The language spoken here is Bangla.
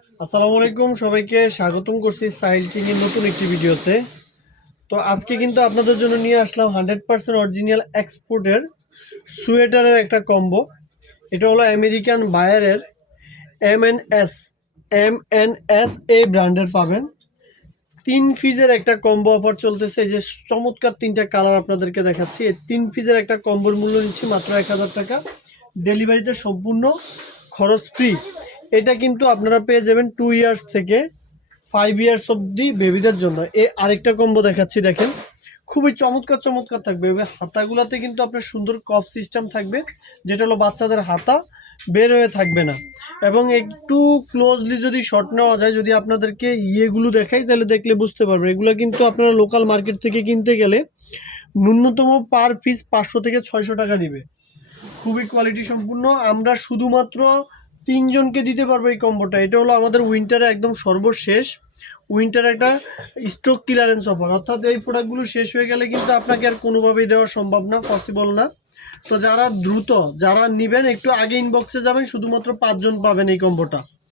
আসসালামু আলাইকুম, সবাইকে স্বাগতম করছি সাহিল কিং এর নতুন একটি ভিডিওতে। তো আজকে কিন্তু আপনাদের জন্য নিয়ে আসলাম 100% অরিজিনাল এক্সপোর্টের সোয়েটারের একটা কম্বো। এটা হলো আমেরিকান বায়ারের এমএনএস এমএনএস এই ব্র্যান্ডের পাবেন। 3 পিসের একটা কম্বো অফার চলতেছে। এই যে চমৎকার 3টা কালার আপনাদেরকে দেখাচ্ছি। এই 3 পিসের একটা কম্বোর মূল্য নিচ্ছি মাত্র 1000 টাকা। ডেলিভারিতে সম্পূর্ণ খরচ ফ্রি। এটা কিন্তু আপনারা পেয়ে যাবেন 2 ইয়ার্স থেকে 5 ইয়ার্স অবধি বেবিদের জন্য। আরেকটা কম্বো দেখাচ্ছি, দেখেন খুবই চমৎকার চমৎকার থাকবে। হাতাগুলাতে কিন্তু আপনার সুন্দর কফ সিস্টেম থাকবে, যেটা হলো বাচ্চাদের হাতা বের হয়ে থাকবে না। এবং একটু ক্লোজলি যদি শর্ট নেওয়া যায়, যদি আপনাদেরকে ইয়েগুলো দেখাই তাহলে দেখলে বুঝতে পারবেন। এগুলো কিন্তু আপনারা লোকাল মার্কেট থেকে কিনতে গেলে ন্যূনতম পার পিস 500 থেকে 600 টাকা নেবে। খুবই কোয়ালিটি সম্পূর্ণ। আমরা শুধুমাত্র 3জনকে দিতে পারবো এই কম্বোটা। এটা হলো আমাদের উইন্টারে একদম সর্বশেষ উইন্টার একটা স্টক ক্লিয়ারেন্স অফার, অর্থাৎ এই প্রোডাক্টগুলো শেষ হয়ে গেলে কিন্তু আপনাকে আর কোনোভাবেই দেওয়া সম্ভব না, পসিবল না। তো যারা দ্রুত যারা নেবেন একটু আগে ইনবক্সে যাবেন, শুধুমাত্র 5জন পাবেন এই কম্বোটা।